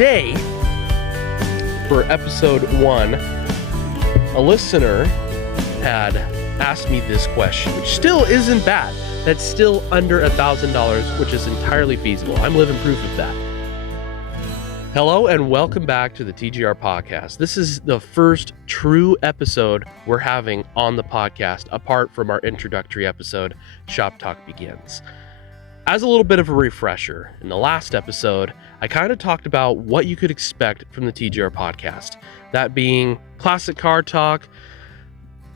today, for episode 1, a listener had asked me this question, which still isn't bad. That's still under $1,000, which is entirely feasible. I'm living proof of that. Hello and welcome back to the TGR Podcast. This is the first true episode we're having on the podcast, apart from our introductory episode, Shop Talk Begins. As a little bit of a refresher, in the last episode, I kind of talked about what you could expect from the TGR Podcast. That being classic car talk,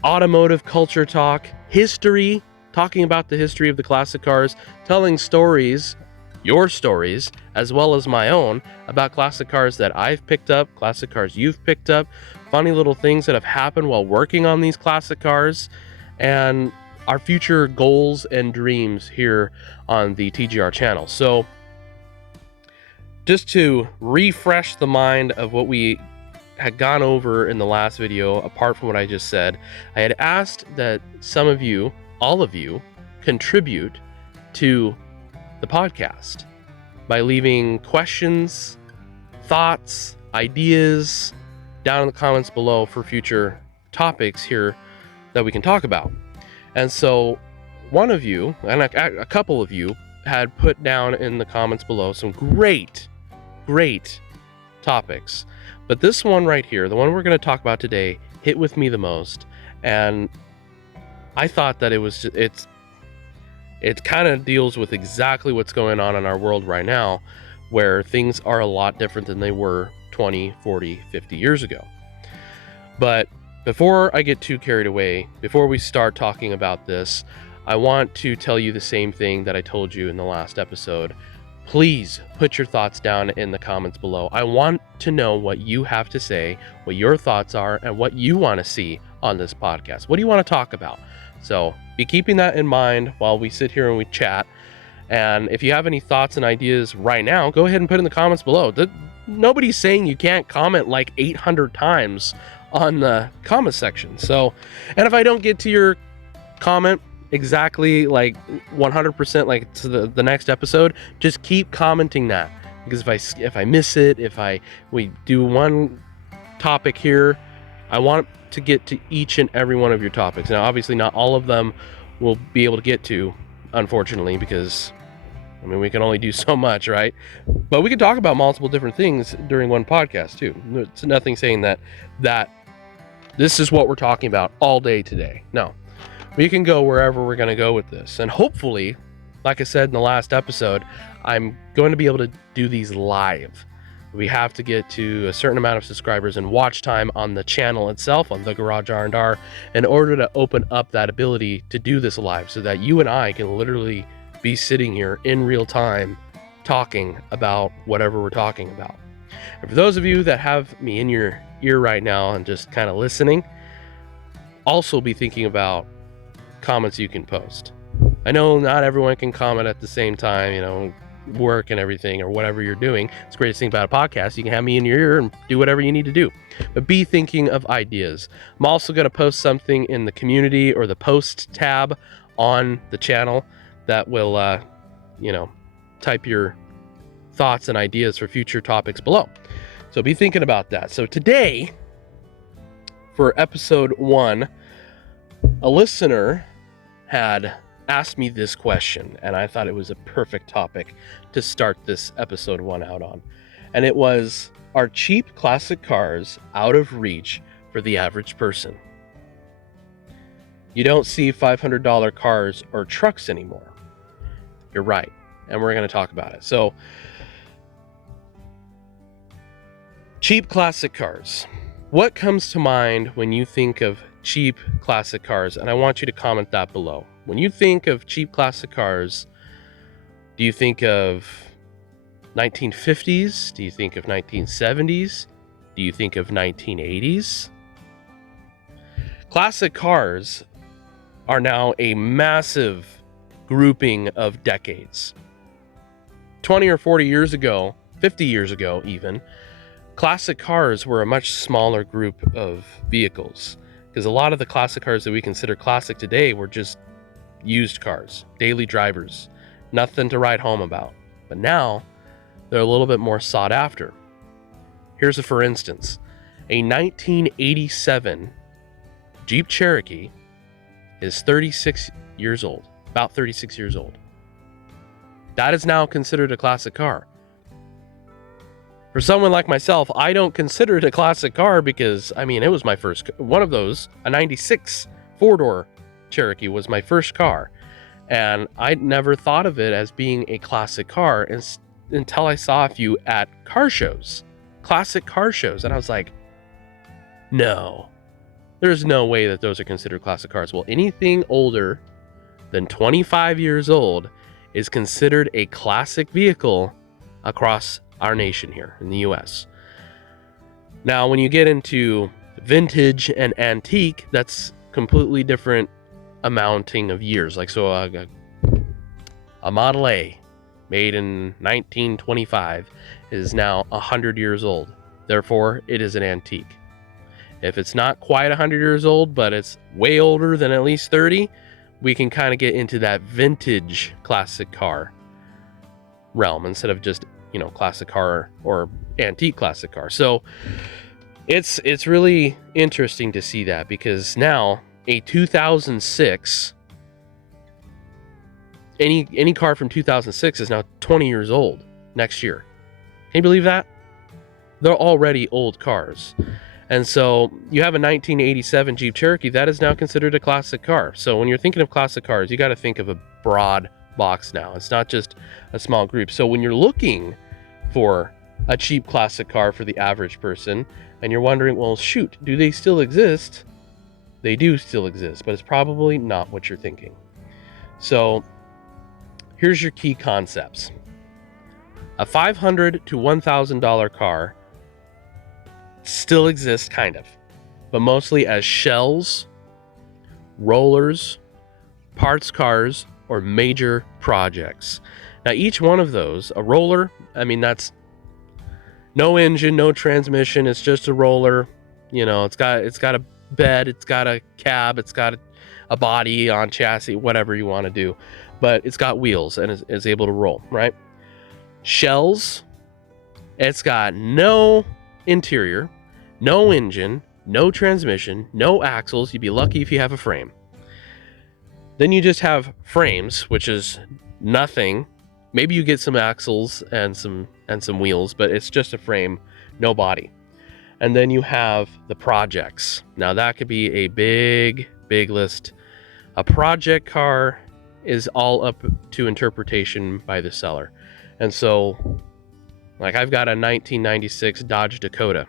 automotive culture talk, history, talking about the history of the classic cars, telling stories, your stories, as well as my own, about classic cars that I've picked up, classic cars you've picked up, funny little things that have happened while working on these classic cars, and our future goals and dreams here on the TGR channel. So, just to refresh the mind of what we had gone over in the last video, apart from what I just said, I had asked that some of you, all of you, contribute to the podcast by leaving questions, thoughts, ideas down in the comments below for future topics here that we can talk about. And so one of you, and a couple of you, had put down in the comments below some great topics. But this one right here, the one we're going to talk about today, hit with me the most. And I thought that it kind of deals with exactly what's going on in our world right now, where things are a lot different than they were 20, 40, 50 years ago. But before I get too carried away, before we start talking about this, I want to tell you the same thing that I told you in the last episode. Please put your thoughts down in the comments below. I want to know what you have to say, what your thoughts are, and what you want to see on this podcast. What do you want to talk about? So be keeping that in mind while we sit here and we chat. And if you have any thoughts and ideas right now, go ahead and put in the comments below. Nobody's saying you can't comment like 800 times on the comment section. So, and if I don't get to your comment exactly like 100% like to the next episode, just keep commenting that, because if I miss it, we do one topic here, I want to get to each and every one of your topics. Now obviously not all of them will be able to get to, unfortunately, because I mean we can only do so much, right? But we can talk about multiple different things during one podcast too. It's nothing saying that this is what we're talking about all day today. No, we can go wherever we're going to go with this. And hopefully, like I said in the last episode, I'm going to be able to do these live. We have to get to a certain amount of subscribers and watch time on the channel itself, on the Garage R&R, in order to open up that ability to do this live, so that you and I can literally be sitting here in real time talking about whatever we're talking about. And for those of you that have me in your ear right now and just kind of listening, also be thinking about comments you can post. I know not everyone can comment at the same time, work and everything or whatever you're doing. It's the greatest thing about a podcast. You can have me in your ear and do whatever you need to do. But be thinking of ideas. I'm also going to post something in the community or the post tab on the channel that will, type your thoughts and ideas for future topics below. So be thinking about that. So today, for episode 1, a listener had asked me this question, and I thought it was a perfect topic to start this episode 1 out on. And it was, are cheap classic cars out of reach for the average person? You don't see $500 cars or trucks anymore. You're right, and we're going to talk about it. So, cheap classic cars. What comes to mind when you think of cheap classic cars? And I want you to comment that below. When you think of cheap classic cars, do you think of 1950s? Do you think of 1970s? Do you think of 1980s? Classic cars are now a massive grouping of decades. 20 or 40 years ago, 50 years ago even, classic cars were a much smaller group of vehicles, because a lot of the classic cars that we consider classic today were just used cars, daily drivers, nothing to write home about. But now they're a little bit more sought after. Here's a for instance. A 1987 Jeep Cherokee is 36 years old, about 36 years old. That is now considered a classic car. For someone like myself, I don't consider it a classic car because, it was my first, one of those, a 96 four-door Cherokee was my first car. And I never thought of it as being a classic car until I saw a few at car shows, classic car shows. And I was like, no, there's no way that those are considered classic cars. Well, anything older than 25 years old is considered a classic vehicle across our nation here in the US. Now, when you get into vintage and antique, that's completely different amounting of years. Like, so a Model A made in 1925 is now 100 years old. Therefore, it is an antique. If it's not quite 100 years old, but it's way older than at least 30, we can kind of get into that vintage classic car realm instead of just, classic car or antique classic car. So it's really interesting to see that, because now a 2006, any car from 2006 is now 20 years old next year. Can you believe that? They're already old cars. And so you have a 1987 Jeep Cherokee that is now considered a classic car. So when you're thinking of classic cars, you got to think of a broad box now. It's not just a small group. So when you're looking for a cheap classic car for the average person and you're wondering, well, shoot, do they still exist? They do still exist, but it's probably not what you're thinking. So here's your key concepts. A $500 to $1,000 car still exists, kind of, but mostly as shells, rollers, parts cars, or major projects. Now, each one of those, a roller, that's no engine, no transmission. It's just a roller. It's got a bed, it's got a cab, it's got a body on chassis, whatever you want to do, but it's got wheels and is able to roll, right? Shells, it's got no interior, no engine, no transmission, no axles. You'd be lucky if you have a frame. Then you just have frames, which is nothing. Maybe you get some axles and some wheels, but it's just a frame, no body. And then you have the projects. Now that could be a big list. A project car is all up to interpretation by the seller. And so, like, I've got a 1996 Dodge Dakota.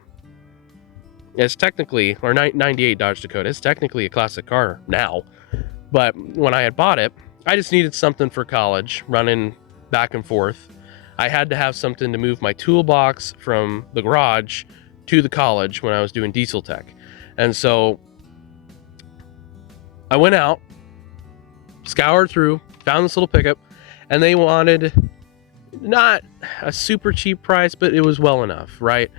It's technically, or 98 Dodge Dakota, it's technically a classic car now. But when I had bought it, I just needed something for college, running back and forth. I had to have something to move my toolbox from the garage to the college when I was doing diesel tech. And so I went out, scoured through, found this little pickup, and they wanted not a super cheap price, but it was well enough, right?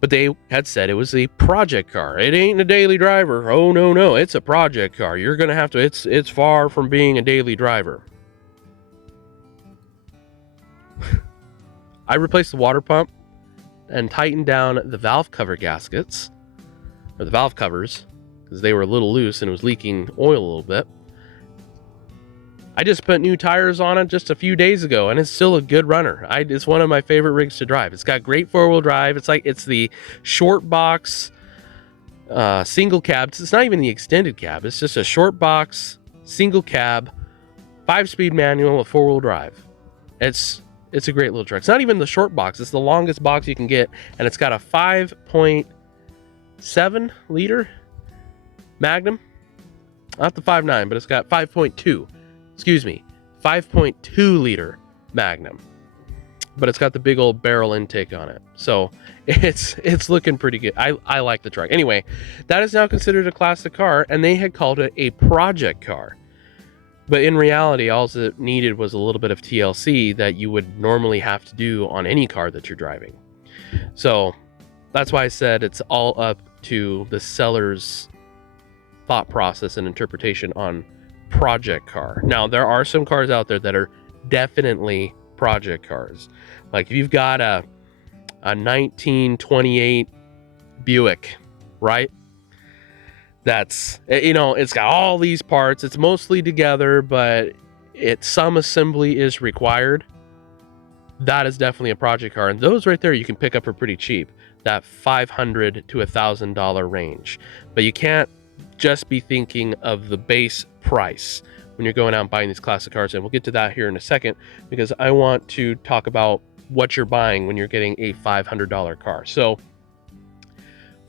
But they had said it was a project car. It ain't a daily driver. Oh, no, it's a project car. You're going to have to, it's far from being a daily driver. I replaced the water pump and tightened down the valve cover gaskets, or the valve covers, because they were a little loose and it was leaking oil a little bit. I just put new tires on it just a few days ago, and it's still a good runner. It's one of my favorite rigs to drive. It's got great four-wheel drive. It's the short box single cab. It's not even the extended cab. It's just a short box single cab, 5-speed manual with four-wheel drive. It's a great little truck. It's not even the short box. It's the longest box you can get, and it's got a 5.7 liter Magnum. Not the 5.9, but it's got 5.2 liter Magnum, but it's got the big old barrel intake on it. So it's looking pretty good. I like the truck. Anyway, that is now considered a classic car, and they had called it a project car. But in reality, all it needed was a little bit of TLC that you would normally have to do on any car that you're driving. So that's why I said it's all up to the seller's thought process and interpretation on project car. Now, there are some cars out there that are definitely project cars. Like if you've got a a 1928 Buick, right? That's, it's got all these parts. It's mostly together, but some assembly is required. That is definitely a project car. And those right there you can pick up for pretty cheap, that $500 to $1,000 range. But you can't just be thinking of the base price when you're going out and buying these classic cars. And we'll get to that here in a second, because I want to talk about what you're buying when you're getting a $500 car. So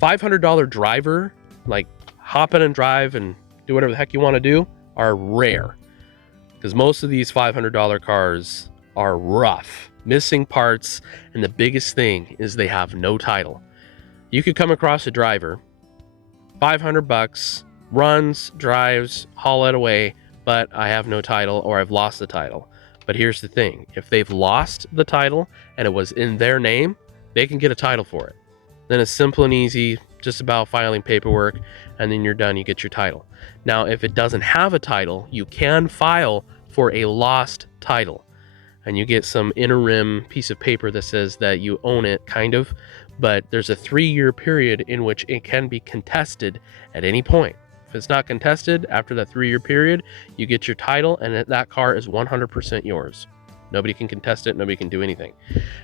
$500 driver, like hop in and drive and do whatever the heck you want to do, are rare, because most of these $500 cars are rough, missing parts, and the biggest thing is they have no title. You could come across a driver, $500, runs, drives, haul it away, but I have no title, or I've lost the title. But here's the thing, if they've lost the title and it was in their name, they can get a title for it. Then it's simple and easy, just about filing paperwork, and then you're done, you get your title. Now, if it doesn't have a title, you can file for a lost title, and you get some interim piece of paper that says that you own it, kind of, but there's a 3-year period in which it can be contested at any point. If it's not contested after that 3-year period, you get your title, and that car is 100% yours. Nobody can contest it, nobody can do anything.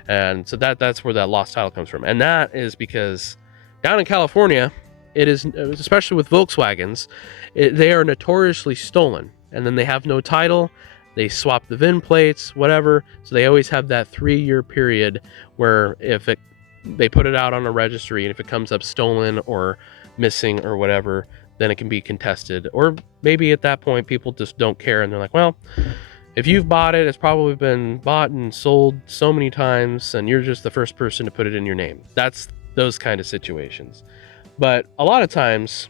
And so that's where that lost title comes from. And that is because down in California, it is, especially with Volkswagens, they are notoriously stolen, and then they have no title. They swap the VIN plates, whatever. So they always have that 3-year period where they put it out on a registry, and if it comes up stolen or missing or whatever, then it can be contested. Or maybe at that point, people just don't care, and they're like, well, if you've bought it, it's probably been bought and sold so many times, and you're just the first person to put it in your name. That's those kind of situations. But a lot of times,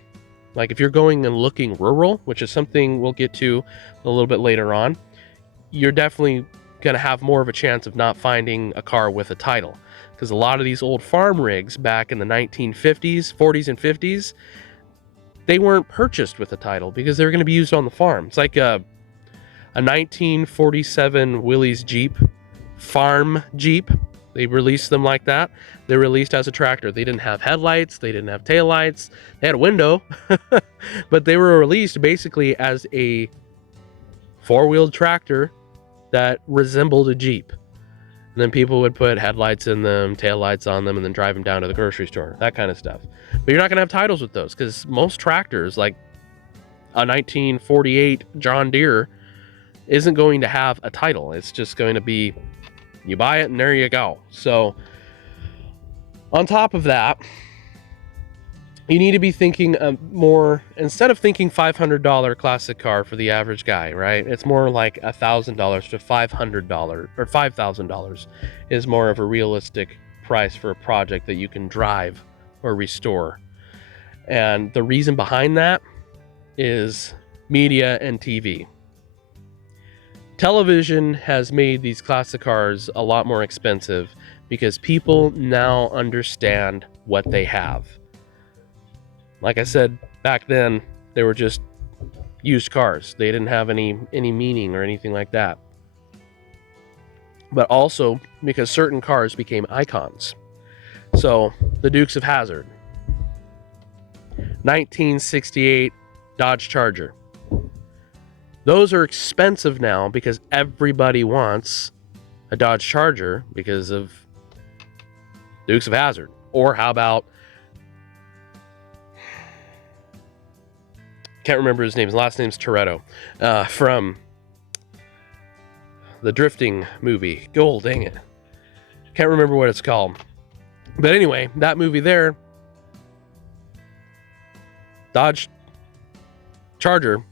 like if you're going and looking rural, which is something we'll get to a little bit later on, you're definitely going to have more of a chance of not finding a car with a title, because a lot of these old farm rigs back in the 1950s, 40s and 50s, they weren't purchased with a title because they were going to be used on the farm. It's like a 1947 Willys Jeep, farm Jeep. They released them like that. They released as a tractor. They didn't have headlights. They didn't have taillights. They had a window, but they were released basically as a 4-wheeled tractor that resembled a Jeep. And then people would put headlights in them, taillights on them, and then drive them down to the grocery store, that kind of stuff. But you're not going to have titles with those, because most tractors, like a 1948 John Deere, isn't going to have a title. It's just going to be, you buy it and there you go. So on top of that, you need to be thinking more, instead of thinking $500 classic car for the average guy, right? It's more like $1,000 to $500, or $5,000 is more of a realistic price for a project that you can drive or restore. And the reason behind that is media and TV. Television has made these classic cars a lot more expensive because people now understand what they have. Like I said, back then, they were just used cars. They didn't have any meaning or anything like that. But also because certain cars became icons. So, the Dukes of Hazzard, 1968 Dodge Charger. Those are expensive now because everybody wants a Dodge Charger because of Dukes of Hazzard. Or how about, can't remember his name. His last name's Toretto, from the drifting movie. Oh, dang it. Can't remember what it's called. But anyway, that movie there, Dodge Charger,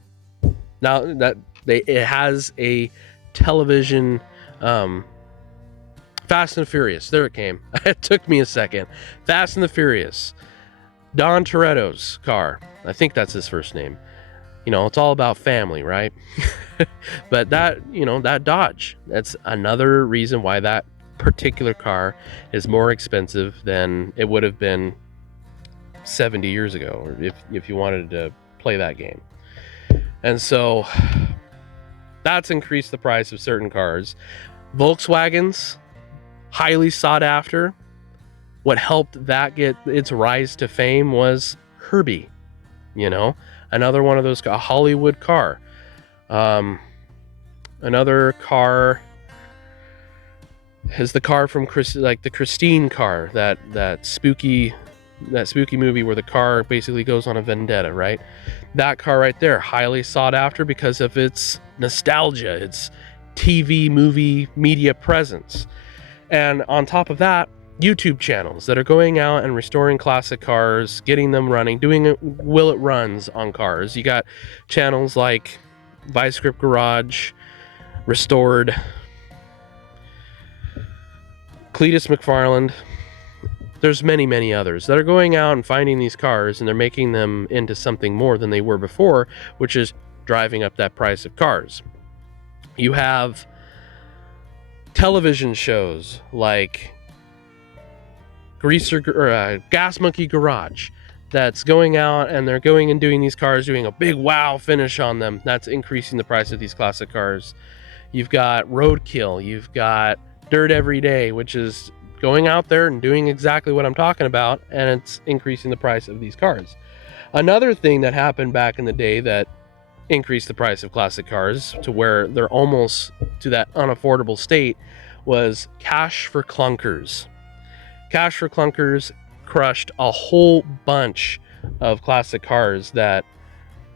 now that it has a television, Fast and Furious. There it came. It took me a second. Fast and the Furious. Don Toretto's car. I think that's his first name. You know, it's all about family, right? But that, that Dodge, that's another reason why that particular car is more expensive than it would have been 70 years ago, or if you wanted to play that game. And so that's increased the price of certain cars. Volkswagens, highly sought after. what helped that get its rise to fame was Herbie, another one of those, a Hollywood car. Another car is the car from the Christine car, that spooky movie where the car basically goes on a vendetta, right? That car right there, highly sought after because of its nostalgia, its TV movie media presence. And on top of that, YouTube channels that are going out and restoring classic cars, getting them running, doing will it runs on cars. You got channels like Vice Grip Garage, Restored, Cletus McFarland. There's many others that are going out and finding these cars, and they're making them into something more than they were before, which is driving up that price of cars. You have television shows like Gas Monkey Garage that's going out and they're going and doing these cars, doing a big wow finish on them. That's increasing the price of these classic cars. You've got Roadkill. You've got Dirt Every Day, which is going out there and doing exactly what I'm talking about, and it's increasing the price of these cars. Another thing that happened back in the day that increased the price of classic cars to where they're almost to that unaffordable state was Cash for Clunkers. Cash for Clunkers crushed a whole bunch of classic cars that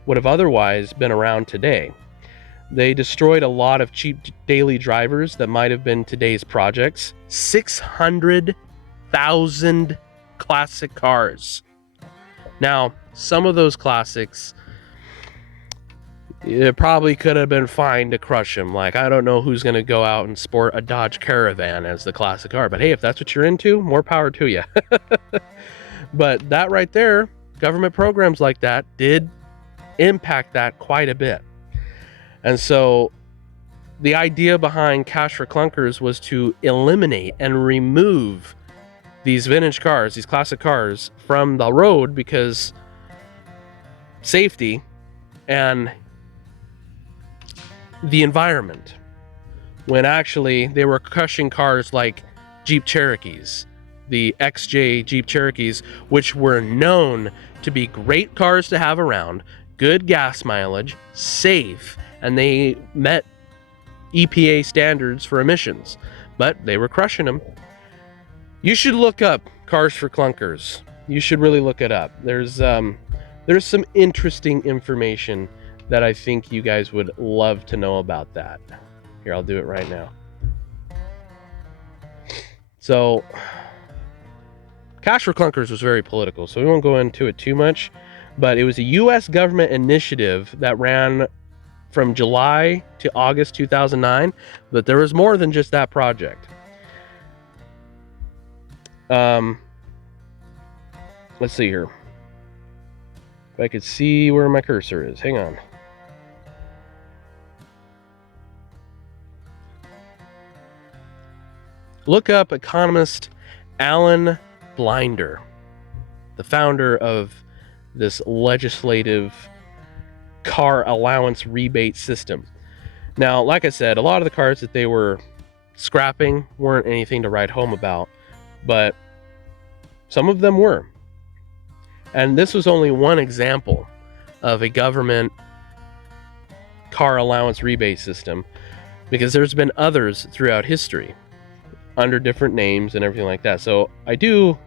would have otherwise been around today. They destroyed a lot of cheap daily drivers that might have been today's projects. 600,000 classic cars. Now, some of those classics, it probably could have been fine to crush them. Like, I don't know who's going to go out and sport a Dodge Caravan as the classic car. But hey, if that's what you're into, more power to you. But that right there, government programs like that did impact that quite a bit. And so the idea behind Cash for Clunkers was to eliminate and remove these vintage cars, these classic cars, from the road because safety and the environment, when actually they were crushing cars like Jeep Cherokees, the XJ Jeep Cherokees, which were known to be great cars to have around, good gas mileage, safe, and they met EPA standards for emissions, but they were crushing them. You should look up Cars for Clunkers. You should really look it up. There's some interesting information that I think you guys would love to know about that. Here, I'll do it right now. So, Cash for Clunkers was very political, so we won't go into it too much, but it was a U.S. government initiative that ran from July to August 2009, but there was more than just that project. Let's see here. If I could see where my cursor is. Hang on. Look up economist Alan Blinder, the founder of this legislative car allowance rebate system. Now, like I said, a lot of the cars that they were scrapping weren't anything to write home about, but some of them were. And this was only one example of a government car allowance rebate system, because there's been others throughout history under different names and everything like that. So I do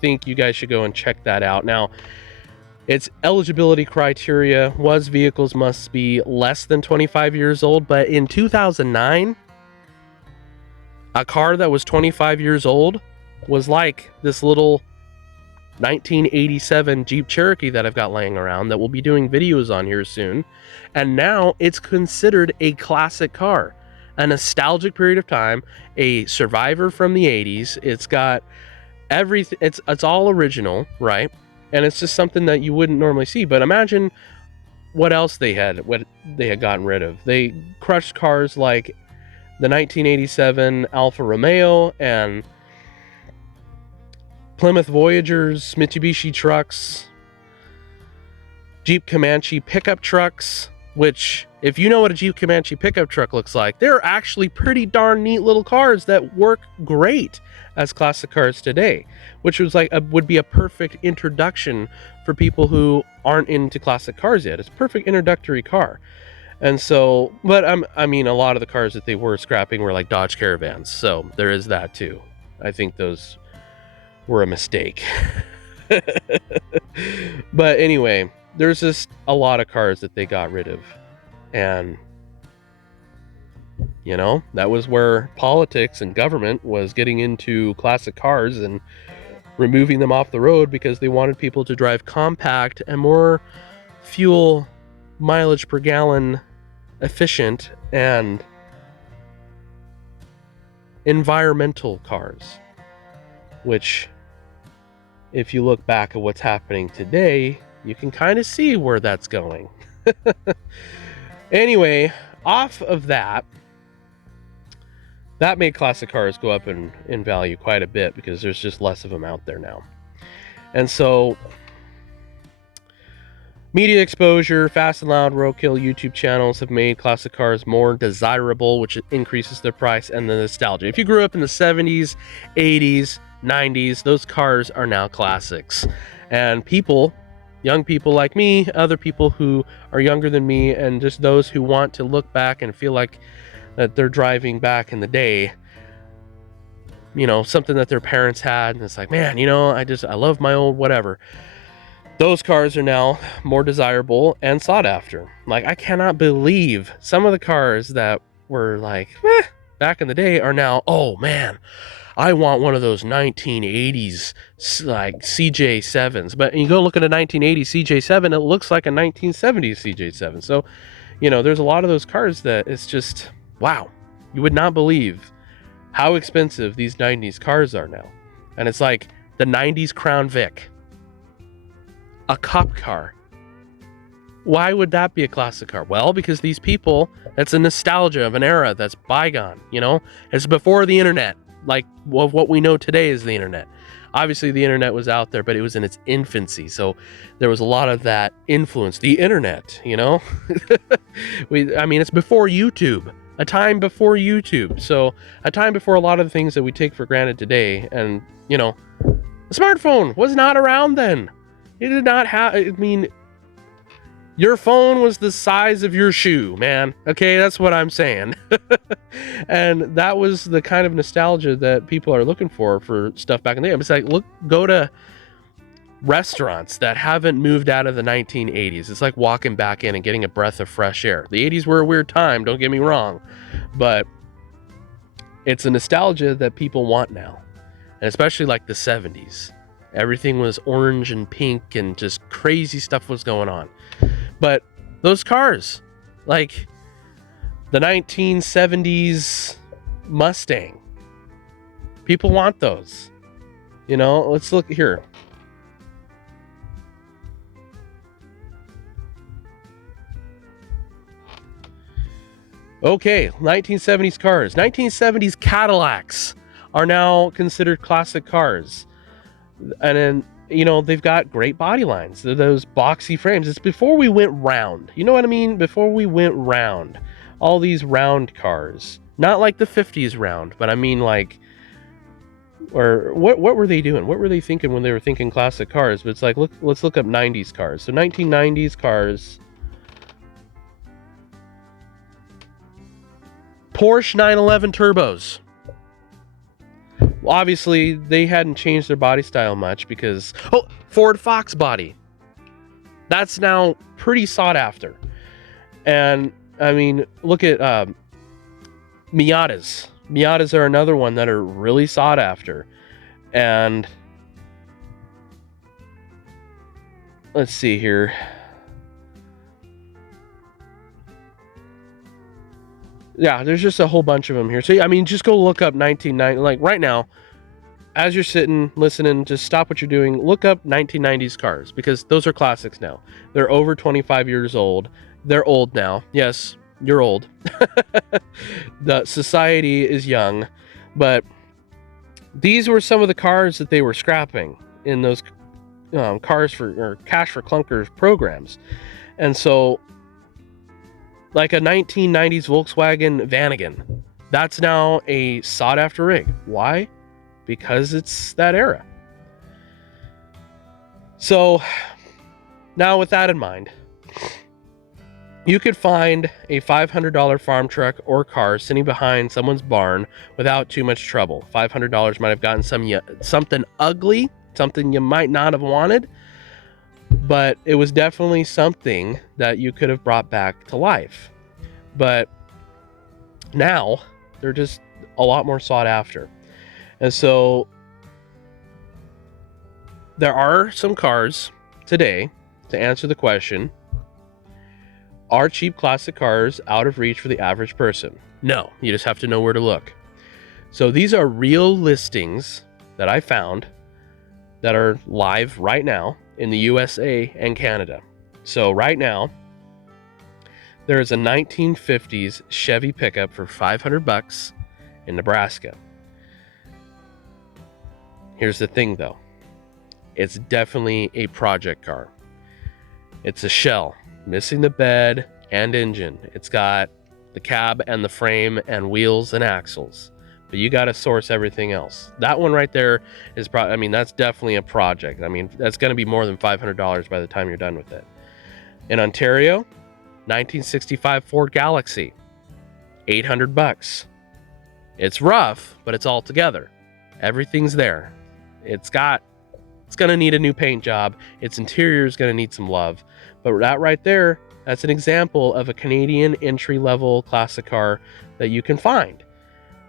think you guys should go and check that out. Now, its eligibility criteria was vehicles must be less than 25 years old, but in 2009, a car that was 25 years old was like this little 1987 Jeep Cherokee that I've got laying around that we'll be doing videos on here soon. And now it's considered a classic car, a nostalgic period of time, a survivor from the 80s. It's got everything. It's all original, right? And it's just something that you wouldn't normally see. But imagine what they had gotten rid of. They crushed cars like the 1987 Alfa Romeo and Plymouth Voyagers, Mitsubishi trucks, Jeep Comanche pickup trucks, which, if you know what a Jeep Comanche pickup truck looks like, they're actually pretty darn neat little cars that work great as classic cars today, which was like would be a perfect introduction for people who aren't into classic cars yet. It's a perfect introductory car. And so, but I mean, a lot of the cars that they were scrapping were like Dodge Caravans, so there is that too. I think those were a mistake. But anyway, there's just a lot of cars that they got rid of, and you know, that was where politics and government was getting into classic cars and removing them off the road because they wanted people to drive compact and more fuel mileage per gallon efficient and environmental cars, which, if you look back at what's happening today, you can kind of see where that's going. Anyway, off of that made classic cars go up in value quite a bit because there's just less of them out there now. And so media exposure, Fast and Loud, Roadkill YouTube channels have made classic cars more desirable, which increases their price and the nostalgia. If you grew up in the 70s, 80s, 90s, those cars are now classics. And people, young people like me, other people who are younger than me, and just those who want to look back and feel like that they're driving back in the day, you know, something that their parents had, and it's like, man, you know, I love my old whatever. Those cars are now more desirable and sought after. Like, I cannot believe some of the cars that were like, back in the day are now, oh man, I want one of those 1980s like CJ7s. But you go look at a 1980 CJ7, it looks like a 1970s CJ7. So, you know, there's a lot of those cars that it's just, wow, you would not believe how expensive these 90s cars are now. And it's like the 90s Crown Vic, a cop car. Why would that be a classic car? Well, because these people, that's a nostalgia of an era that's bygone, you know? It's before the internet. Like, well, what we know today is the internet. Obviously, the internet was out there, but it was in its infancy. So there was a lot of that influence. The internet, you know? It's before YouTube. A time before YouTube. So a time before a lot of the things that we take for granted today. And, you know, the smartphone was not around then. It did not have, your phone was the size of your shoe, man. Okay, that's what I'm saying. And that was the kind of nostalgia that people are looking for stuff back in the day. It's like, go to restaurants that haven't moved out of the 1980s. It's like walking back in and getting a breath of fresh air. The 80s were a weird time, don't get me wrong, but it's a nostalgia that people want now. And especially like the 70s. Everything was orange and pink and just crazy stuff was going on. But those cars, like the 1970s Mustang, people want those. You know, let's look here. Okay, 1970s cars. 1970s Cadillacs are now considered classic cars. And then, you know, they've got great body lines. They're those boxy frames. It's before we went round. You know what I mean? Before we went round. All these round cars. Not like the 50s round, but I mean like, or what were they doing? What were they thinking when they were thinking classic cars? But it's like, let's look up 90s cars. So 1990s cars. Porsche 911 turbos. Obviously, they hadn't changed their body style much because, Ford Fox body. That's now pretty sought after. And, I mean, look at Miatas. Miatas are another one that are really sought after. And, let's see here. Yeah, there's just a whole bunch of them here. So, I mean, just go look up 1990. Like, right now, as you're sitting, listening, just stop what you're doing. Look up 1990s cars, because those are classics now. They're over 25 years old. They're old now. Yes, you're old. The society is young. But these were some of the cars that they were scrapping in those Cash for Clunkers programs. And so like a 1990s Volkswagen Vanagon. That's now a sought after rig. Why? Because it's that era. So now with that in mind, you could find a $500 farm truck or car sitting behind someone's barn without too much trouble. $500 might have gotten something ugly, something you might not have wanted, but it was definitely something that you could have brought back to life. But now they're just a lot more sought after. And so there are some cars today, to answer the question, are cheap classic cars out of reach for the average person? No, you just have to know where to look. So these are real listings that I found that are live right now in the USA and Canada. So right now, there is a 1950s Chevy pickup for $500 in Nebraska. Here's the thing though. It's definitely a project car. It's a shell, missing the bed and engine. It's got the cab and the frame and wheels and axles, but you got to source everything else. That one right there is that's definitely a project. That's going to be more than $500 by the time you're done with it. In Ontario, 1965 Ford Galaxy, $800. It's rough, but it's all together. Everything's there. It's going to need a new paint job. Its interior is going to need some love. But that right there, that's an example of a Canadian entry-level classic car that you can find.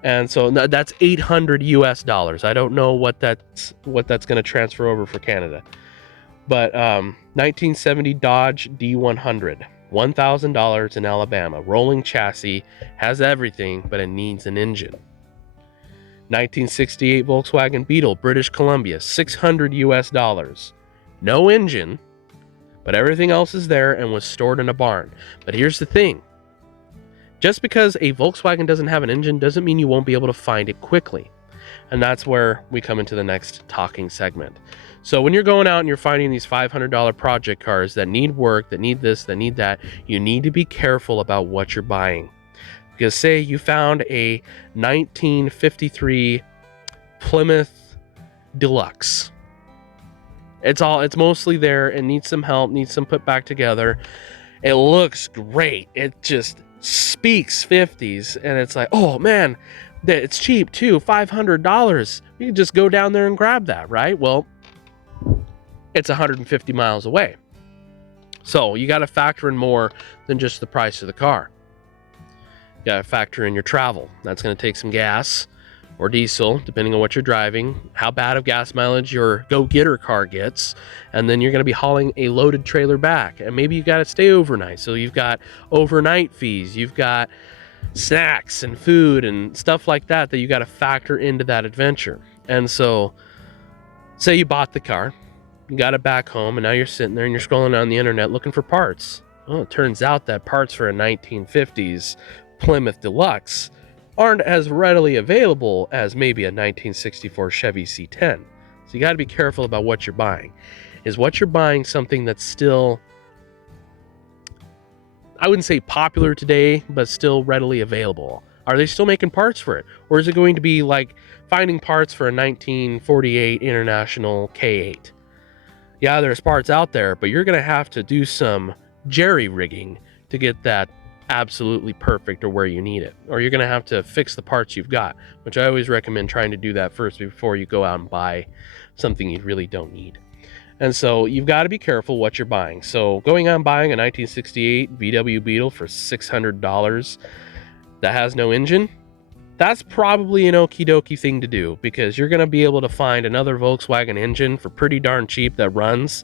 And so that's $800 US. I don't know what that's going to transfer over for Canada. But 1970 Dodge D100, $1,000 in Alabama. Rolling chassis, has everything, but it needs an engine. 1968 Volkswagen Beetle, British Columbia, $600 US. No engine, but everything else is there and was stored in a barn. But here's the thing. Just because a Volkswagen doesn't have an engine doesn't mean you won't be able to find it quickly. And that's where we come into the next talking segment. So when you're going out and you're finding these $500 project cars that need work, that need this, that need that, you need to be careful about what you're buying. Because say you found a 1953 Plymouth Deluxe. It's mostly there and needs some help, needs some put back together. It looks great. It just speaks 50s, and it's like, oh man, it's cheap too, $500. You can just go down there and grab that, right? Well, it's 150 miles away. So you got to factor in more than just the price of the car. You got to factor in your travel. That's going to take some gas or diesel, depending on what you're driving, how bad of gas mileage your go-getter car gets, and then you're going to be hauling a loaded trailer back, and maybe you got to stay overnight. So you've got overnight fees, you've got snacks and food and stuff like that you got to factor into that adventure. And so say you bought the car, you got it back home, and now you're sitting there and you're scrolling on the internet looking for parts. Well, it turns out that parts for a 1950s Plymouth Deluxe aren't as readily available as maybe a 1964 Chevy C10. So you got to be careful about what you're buying. Is what you're buying something that's still, I wouldn't say popular today, but still readily available? Are they still making parts for it? Or is it going to be like finding parts for a 1948 International K8? Yeah, there's parts out there, but you're going to have to do some jerry-rigging to get that absolutely perfect or where you need it. Or you're going to have to fix the parts you've got, which I always recommend trying to do that first before you go out and buy something you really don't need. And so you've got to be careful what you're buying. So going out and buying a 1968 VW Beetle for $600 that has no engine, that's probably an okie dokie thing to do, because you're going to be able to find another Volkswagen engine for pretty darn cheap that runs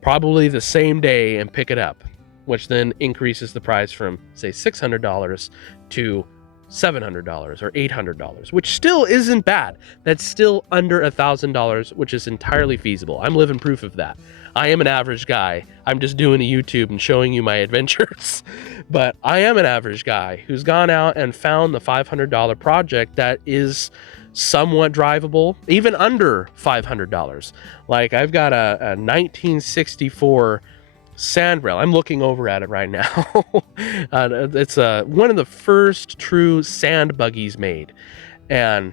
probably the same day and pick it up, which then increases the price from, say, $600 to $700 or $800, which still isn't bad. That's still under $1,000, which is entirely feasible. I'm living proof of that. I am an average guy. I'm just doing a YouTube and showing you my adventures. But I am an average guy who's gone out and found the $500 project that is somewhat drivable, even under $500. Like I've got a 1964 sand rail. I'm looking over at it right now. It's one of the first true sand buggies made, and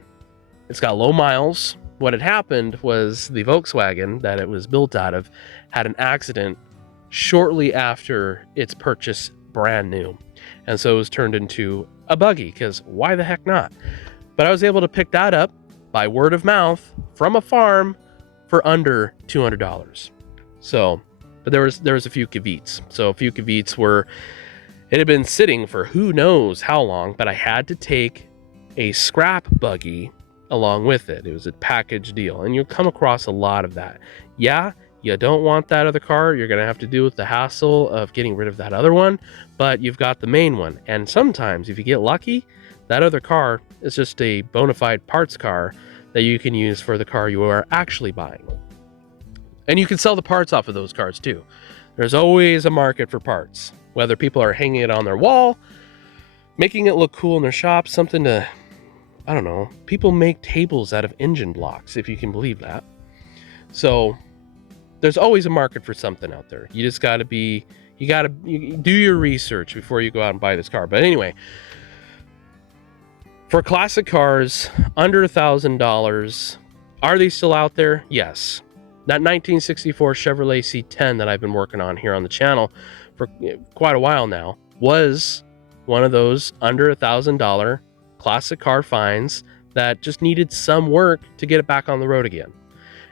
it's got low miles. What had happened was the Volkswagen that it was built out of had an accident shortly after its purchase, brand new, and so it was turned into a buggy, because why the heck not? But I was able to pick that up by word of mouth from a farm for under $200. So, but there was a few caveats. So a few caveats were, it had been sitting for who knows how long, but I had to take a scrap buggy along with it. It was a package deal, and you'll come across a lot of that. Yeah, you don't want that other car. You're going to have to deal with the hassle of getting rid of that other one, but you've got the main one. And sometimes if you get lucky, that other car is just a bona fide parts car that you can use for the car you are actually buying. And you can sell the parts off of those cars too. There's always a market for parts, whether people are hanging it on their wall, making it look cool in their shop, something to, I don't know, people make tables out of engine blocks, if you can believe that. So there's always a market for something out there. You just got to do your research before you go out and buy this car. But anyway, for classic cars under $1,000, are they still out there? Yes. That 1964 Chevrolet C10 that I've been working on here on the channel for quite a while now was one of those under $1,000 classic car finds that just needed some work to get it back on the road again.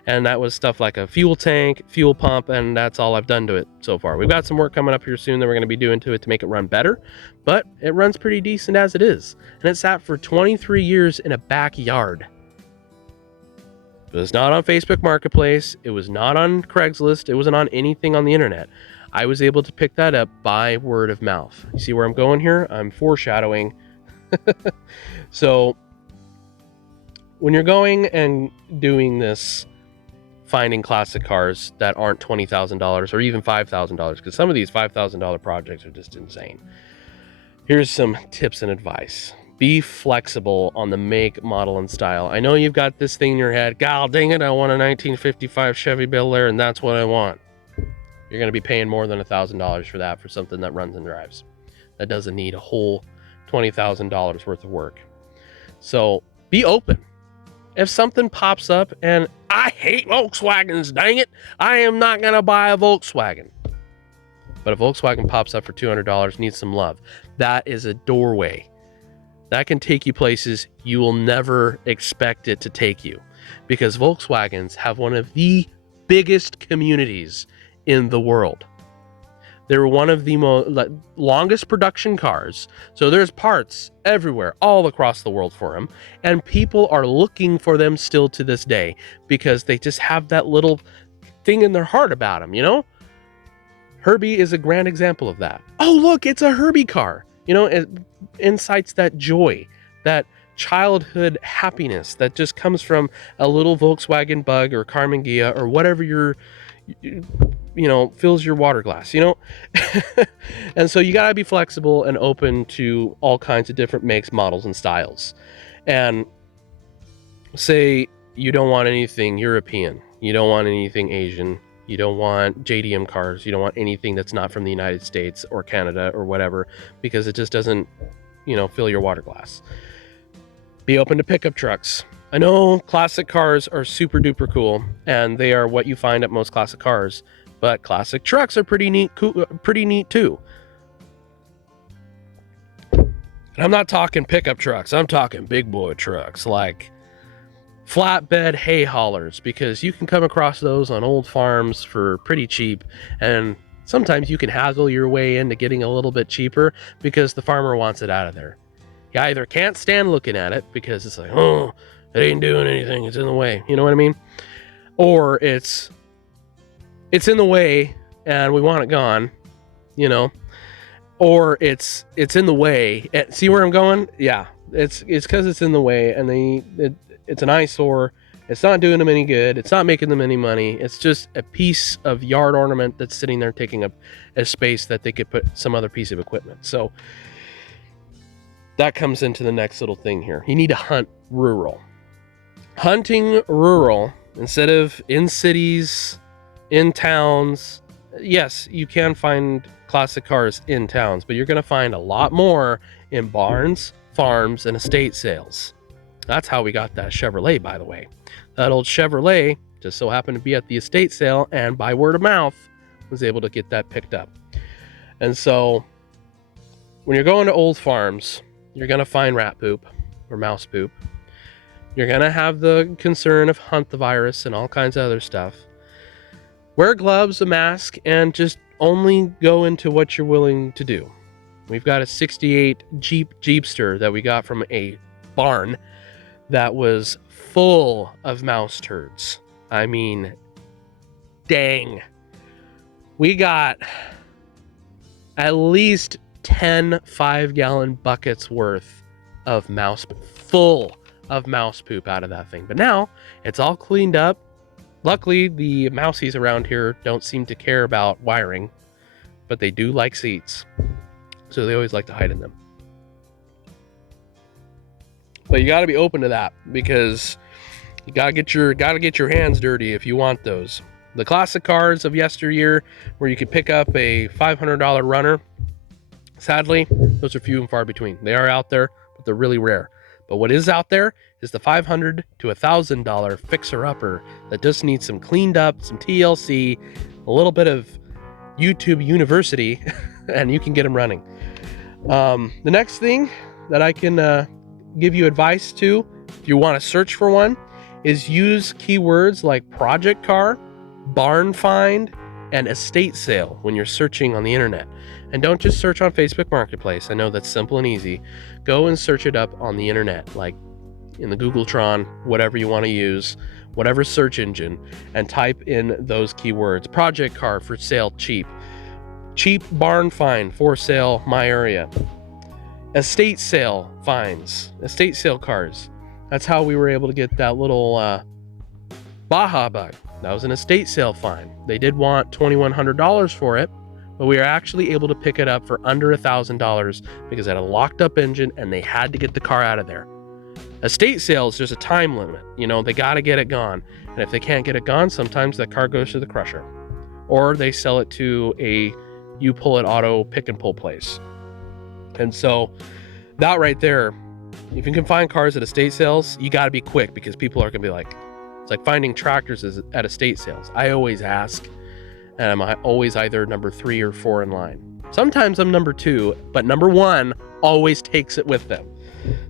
And that was stuff like a fuel tank, fuel pump, and that's all I've done to it so far. We've got some work coming up here soon that we're going to be doing to it to make it run better, but it runs pretty decent as it is. And it sat for 23 years in a backyard. It was not on Facebook Marketplace. It was not on Craigslist. It wasn't on anything on the internet. I was able to pick that up by word of mouth. You see where I'm going here? I'm foreshadowing. So when you're going and doing this, finding classic cars that aren't $20,000 or even $5,000, because some of these $5,000 projects are just insane. Here's some tips and advice. Be flexible on the make, model, and style. I know you've got this thing in your head. God dang it, I want a 1955 Chevy Bel Air, and that's what I want. You're going to be paying more than $1,000 for that, for something that runs and drives. That doesn't need a whole $20,000 worth of work. So be open. If something pops up, and I hate Volkswagens, dang it, I am not going to buy a Volkswagen. But a Volkswagen pops up for $200, needs some love. That is a doorway. That can take you places you will never expect it to take you, because Volkswagens have one of the biggest communities in the world. They're one of the longest production cars, so there's parts everywhere, all across the world for them, and people are looking for them still to this day because they just have that little thing in their heart about them, you know? Herbie is a grand example of that. Oh, look, it's a Herbie car. You know, it incites that joy, that childhood happiness that just comes from a little Volkswagen Bug or Carmen Ghia or whatever fills your water glass, you know? And so you gotta be flexible and open to all kinds of different makes, models, and styles. And say you don't want anything European, you don't want anything Asian, you don't want JDM cars, you don't want anything that's not from the United States or Canada or whatever, because it just doesn't, fill your water glass. Be open to pickup trucks. I know classic cars are super duper cool, and they are what you find at most classic cars, but classic trucks are pretty neat too. And I'm not talking pickup trucks, I'm talking big boy trucks, like flatbed hay haulers, because you can come across those on old farms for pretty cheap, and sometimes you can haggle your way into getting a little bit cheaper because the farmer wants it out of there. You either can't stand looking at it because it's like, oh, it ain't doing anything, it's in the way, you know what I mean? Or it's in the way and we want it gone, or it's in the way. See where I'm going? Yeah, it's because it's in the way, and it's an eyesore. It's not doing them any good. It's not making them any money. It's just a piece of yard ornament that's sitting there taking up a space that they could put some other piece of equipment. So that comes into the next little thing here. You need to hunt rural. Hunting rural instead of in cities, in towns, yes, you can find classic cars in towns, but you're going to find a lot more in barns, farms, and estate sales. That's how we got that Chevrolet, by the way. That old Chevrolet just so happened to be at the estate sale, and by word of mouth was able to get that picked up. And so when you're going to old farms, you're going to find rat poop or mouse poop. You're going to have the concern of hunt the virus and all kinds of other stuff. Wear gloves, a mask, and just only go into what you're willing to do. We've got a 68 Jeepster that we got from a barn that was full of mouse turds. I mean, dang. We got at least 10 5-gallon buckets worth of full of mouse poop out of that thing. But now it's all cleaned up. Luckily, the mousies around here don't seem to care about wiring, but they do like seats. So they always like to hide in them. But you got to be open to that, because you got to get your hands dirty if you want those. The classic cars of yesteryear, where you could pick up a $500 runner, sadly, those are few and far between. They are out there, but they're really rare. But what is out there is the $500 to $1,000 fixer-upper that just needs some cleaned up, some TLC, a little bit of YouTube University, and you can get them running. The next thing that I can give you advice to, if you want to search for one, is use keywords like project car, barn find, and estate sale when you're searching on the internet. And don't just search on Facebook Marketplace. I know that's simple and easy. Go and search it up on the internet, like in the Googletron, whatever you want to use, whatever search engine, and type in those keywords. Project car for sale, cheap. Cheap barn find for sale, my area. Estate sale finds, estate sale cars. That's how we were able to get that little Baja Bug. That was an estate sale find. They did want $2,100 for it, but we were actually able to pick it up for under $1,000 because it had a locked up engine and they had to get the car out of there. Estate sale is just a time limit. You know, they got to get it gone. And if they can't get it gone, sometimes that car goes to the crusher. Or they sell it to a you pull it auto pick and pull place. And so that right there, if you can find cars at estate sales, you got to be quick, because people are going to be like, it's like finding tractors at estate sales. I always ask, and I'm always either number 3 or 4 in line. Sometimes I'm number 2, but number 1 always takes it with them.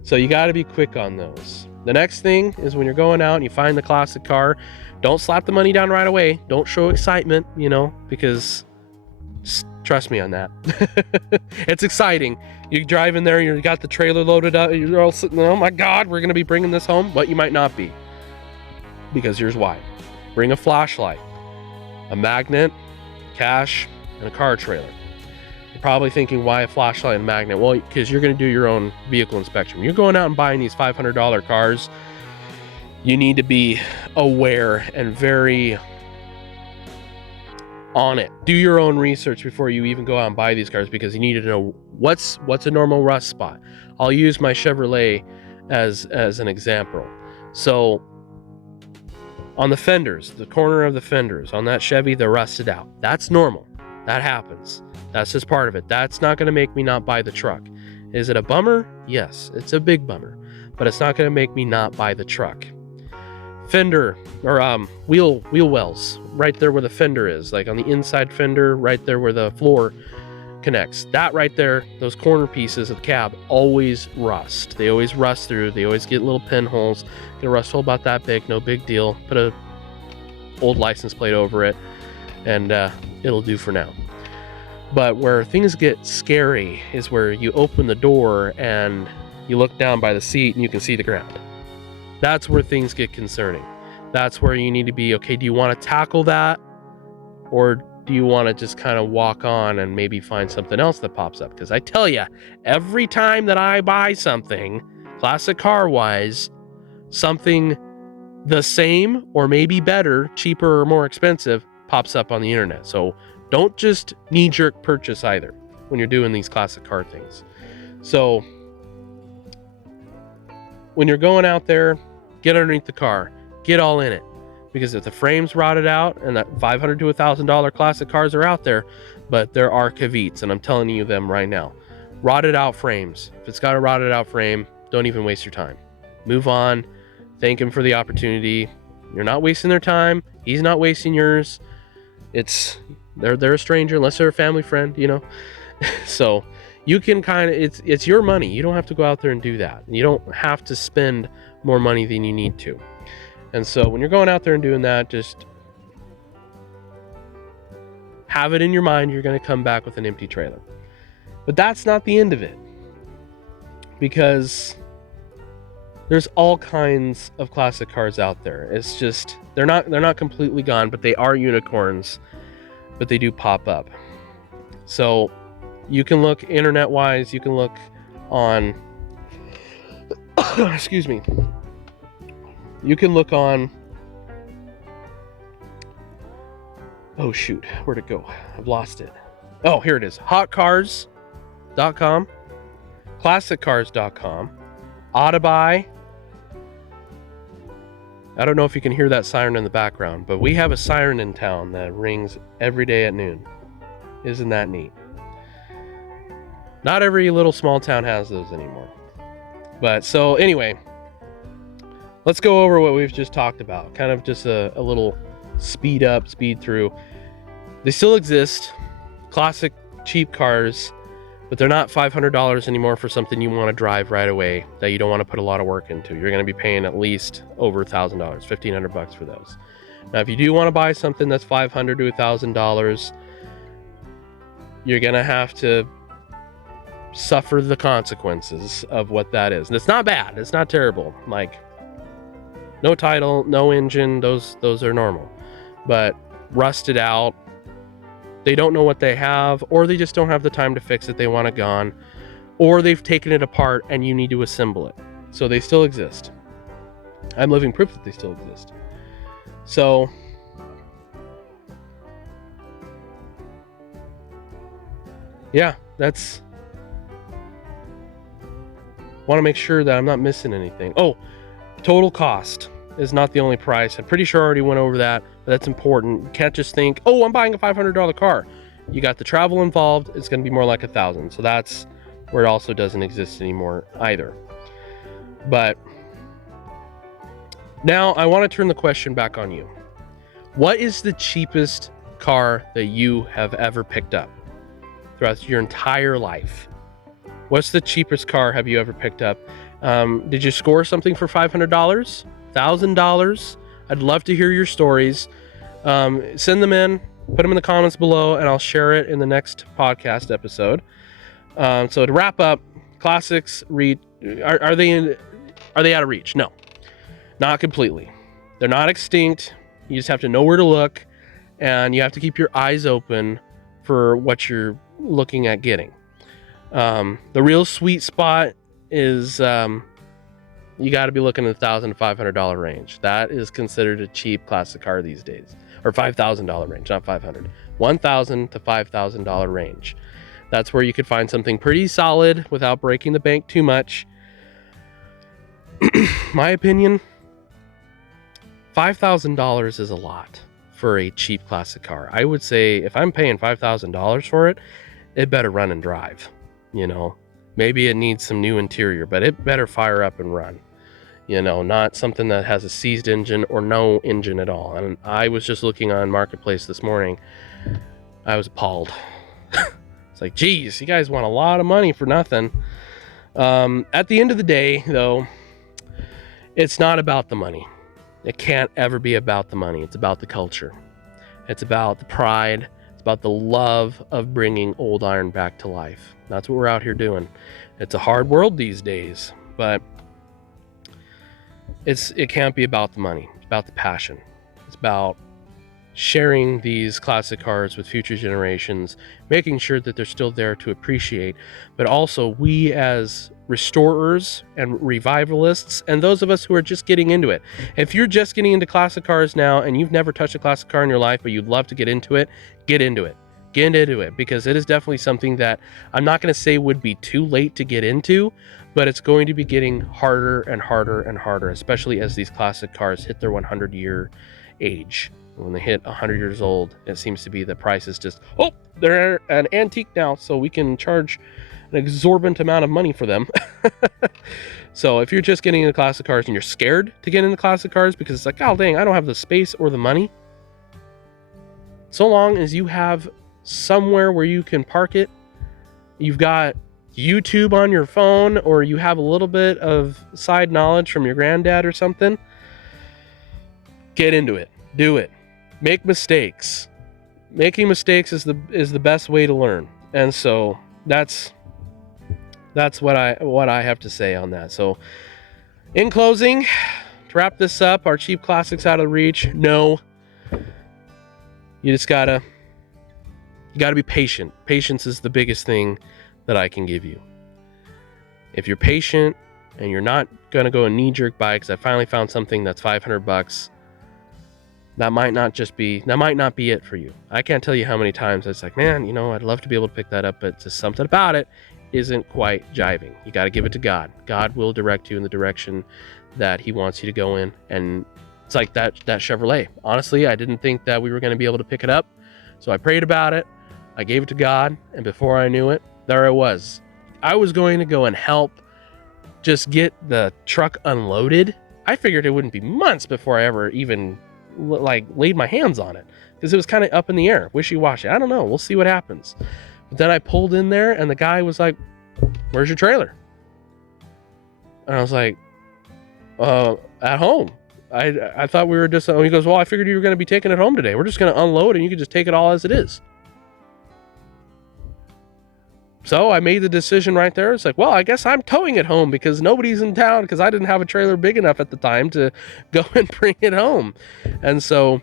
So you got to be quick on those. The next thing is when you're going out and you find the classic car, don't slap the money down right away. Don't show excitement, you know, because trust me on that. It's exciting. You drive in there, you got the trailer loaded up, you're all sitting there, oh my God, we're going to be bringing this home, but you might not be. Because here's why. Bring a flashlight, a magnet, cash, and a car trailer. You're probably thinking, why a flashlight and a magnet? Well, because you're going to do your own vehicle inspection. When you're going out and buying these $500 cars, you need to be aware and very on it. Do your own research before you even go out and buy these cars, because you need to know what's a normal rust spot. I'll use my Chevrolet as an example. So on the fenders, the corner of the fenders on that Chevy, they're rusted out. That's normal. That happens. That's just part of it. That's not going to make me not buy the truck. Is it a bummer? Yes, it's a big bummer, but it's not going to make me not buy the truck. Fender or wheel wells right there where the fender is, like on the inside fender, right there where the floor connects. That right there, those corner pieces of the cab always rust. They always rust through. They always get little pinholes. Get a rust hole about that big, no big deal. Put a old license plate over it, and it'll do for now. But where things get scary is where you open the door and you look down by the seat and you can see the ground. That's where things get concerning. That's where you need to be, okay, do you want to tackle that? Or do you want to just kind of walk on and maybe find something else that pops up? Because I tell you, every time that I buy something, classic car-wise, something the same or maybe better, cheaper or more expensive, pops up on the internet. So don't just knee-jerk purchase either when you're doing these classic car things. So when you're going out there, get underneath the car, get all in it. because if the frame's rotted out, and that $500 to $1,000 classic cars are out there, but there are caveats, and I'm telling you them right now. Rotted out frames. If it's got a rotted out frame, don't even waste your time. Move on. Thank him for the opportunity. You're not wasting their time. He's not wasting yours. They're a stranger unless they're a family friend, you know. So you can kind of, it's your money. You don't have to go out there and do that. You don't have to spend more money than you need to. And so when you're going out there and doing that, just have it in your mind you're going to come back with an empty trailer. But that's not the end of it, because there's all kinds of classic cars out there. It's just they're not completely gone, but they are unicorns, but they do pop up. So you can look internet wise, you can look on excuse me. You can look on, oh shoot, where'd it go? I've lost it. Oh, here it is. Hotcars.com, classiccars.com, Autobuy. I don't know if you can hear that siren in the background, but we have a siren in town that rings every day at noon. Isn't that neat? Not every little small town has those anymore. But so anyway, let's go over what we've just talked about. Kind of just a little speed through. They still exist. Classic cheap cars, but they're not $500 anymore for something you want to drive right away that you don't want to put a lot of work into. You're going to be paying at least over $1,000, $1,500 for those. Now, if you do want to buy something that's $500 to $1,000, you're going to have to suffer the consequences of what that is. And it's not bad. It's not terrible. Like, no title, no engine, those are normal. But rusted out, they don't know what they have, or they just don't have the time to fix it. They want it gone, or they've taken it apart and you need to assemble it. So they still exist. I'm living proof that they still exist. So yeah, that's, want to make sure that I'm not missing anything. Oh, total cost is not the only price. I'm pretty sure I already went over that, but that's important. You can't just think, oh, I'm buying a $500 car. You got the travel involved. It's going to be more like $1,000. So that's where it also doesn't exist anymore either. But now I want to turn the question back on you. What is the cheapest car that you have ever picked up throughout your entire life? What's the cheapest car have you ever picked up? Did you score something for $500? $1,000? I'd love to hear your stories. Send them in, put them in the comments below, and I'll share it in the next podcast episode. So to wrap up, classics are they out of reach? No, not completely. They're not extinct. You just have to know where to look, and you have to keep your eyes open for what you're looking at getting. The real sweet spot is you got to be looking at the $1,000 to $500 range. That is considered a cheap classic car these days, or $5,000 range, not $500. $1,000 to $5,000 range. That's where you could find something pretty solid without breaking the bank too much. My opinion, $5,000 is a lot for a cheap classic car. I would say if I'm paying $5,000 for it, it better run and drive. You know, maybe it needs some new interior, but it better fire up and run. You know, not something that has a seized engine or no engine at all. And I was just looking on Marketplace this morning. I was appalled. It's like, geez, you guys want a lot of money for nothing. At the end of the day, though, it's not about the money. It can't ever be about the money. It's about the culture. It's about the pride. It's about the love of bringing old iron back to life. That's what we're out here doing. It's a hard world these days, but it can't be about the money. It's about the passion. It's about sharing these classic cars with future generations, making sure that they're still there to appreciate, but also we as restorers and revivalists, and those of us who are just getting into it. If you're just getting into classic cars now and you've never touched a classic car in your life, but you'd love to get into it, get into it. Get into it, because it is definitely something that I'm not going to say would be too late to get into, but it's going to be getting harder and harder and harder, especially as these classic cars hit their 100-year age. When they hit 100 years old, it seems to be the price is just, oh, they're an antique now, so we can charge an exorbitant amount of money for them. So if you're just getting into classic cars and you're scared to get into classic cars because it's like, oh dang, I don't have the space or the money, so long as you have somewhere where you can park it, you've got YouTube on your phone, or you have a little bit of side knowledge from your granddad or something, get into it. Do it. Make mistakes. Making mistakes is the best way to learn. And so that's what I have to say on that. So in closing, to wrap this up, are cheap classics out of reach? No. You gotta be patient. Patience is the biggest thing that I can give you. If you're patient and you're not gonna go and knee-jerk buy because I finally found something that's $500, that might not be it for you. I can't tell you how many times it's like, man, I'd love to be able to pick that up, but just something about it isn't quite jiving. You got to give it to God. God will direct you in the direction that he wants you to go in. And it's like that Chevrolet. Honestly, I didn't think that we were going to be able to pick it up. So I prayed about it. I gave it to God. And before I knew it, there I was. I was going to go and help just get the truck unloaded. I figured it wouldn't be months before I ever even laid my hands on it, because it was kind of up in the air, wishy-washy. I don't know. We'll see what happens. But then I pulled in there and the guy was like, "Where's your trailer?" And I was like, at home. I thought we were just, he goes, "Well, I figured you were going to be taking it home today. We're just going to unload and you can just take it all as it is." So I made the decision right there. It's like, well, I guess I'm towing it home because nobody's in town, because I didn't have a trailer big enough at the time to go and bring it home. And so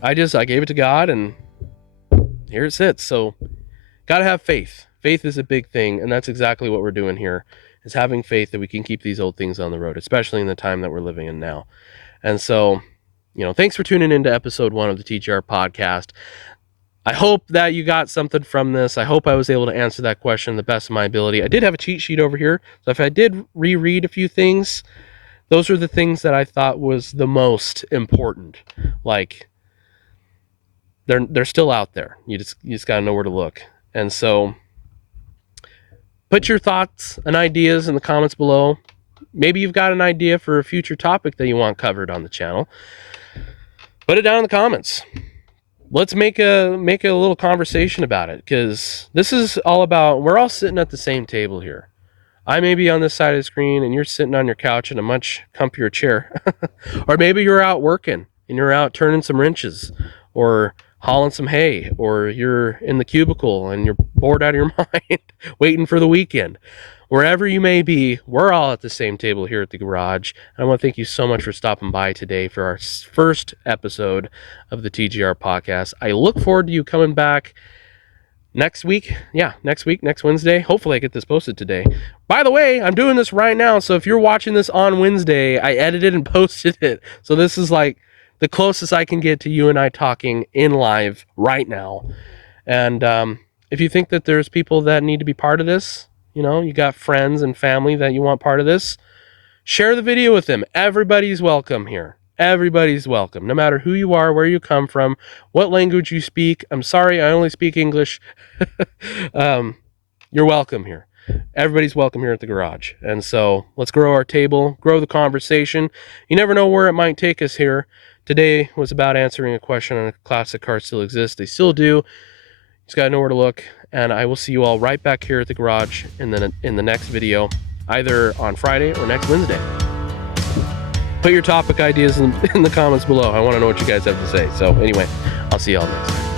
I gave it to God, and here it sits. So got to have faith. Faith is a big thing. And that's exactly what we're doing here, is having faith that we can keep these old things on the road, especially in the time that we're living in now. And so, thanks for tuning into episode 1 of the TGR podcast. I hope that you got something from this. I hope I was able to answer that question to the best of my ability. I did have a cheat sheet over here. So if I did reread a few things, those are the things that I thought was the most important. Like, they're still out there. You just got to know where to look. And so put your thoughts and ideas in the comments below. Maybe you've got an idea for a future topic that you want covered on the channel. Put it down in the comments. Let's make a little conversation about it, because this is all about, we're all sitting at the same table here. I may be on this side of the screen and you're sitting on your couch in a much comfier chair. Or maybe you're out working and you're out turning some wrenches or hauling some hay, or you're in the cubicle and you're bored out of your mind waiting for the weekend. Wherever you may be, we're all at the same table here at the garage. And I want to thank you so much for stopping by today for our first episode of the TGR podcast. I look forward to you coming back next week. Yeah, next Wednesday. Hopefully I get this posted today. By the way, I'm doing this right now. So if you're watching this on Wednesday, I edited and posted it. So this is like the closest I can get to you and I talking in live right now. And if you think that there's people that need to be part of this, you got friends and family that you want part of this, share the video with them. Everybody's welcome here. Everybody's welcome. No matter who you are, where you come from, what language you speak. I'm sorry, I only speak English. You're welcome here. Everybody's welcome here at the garage. And so let's grow our table, grow the conversation. You never know where it might take us here. Today was about answering a question on if classic cars still exist. They still do. Just got to know where to look. And I will see you all right back here at the garage in the next video, either on Friday or next Wednesday. Put your topic ideas in the comments below. I want to know what you guys have to say. So anyway, I'll see y'all next time.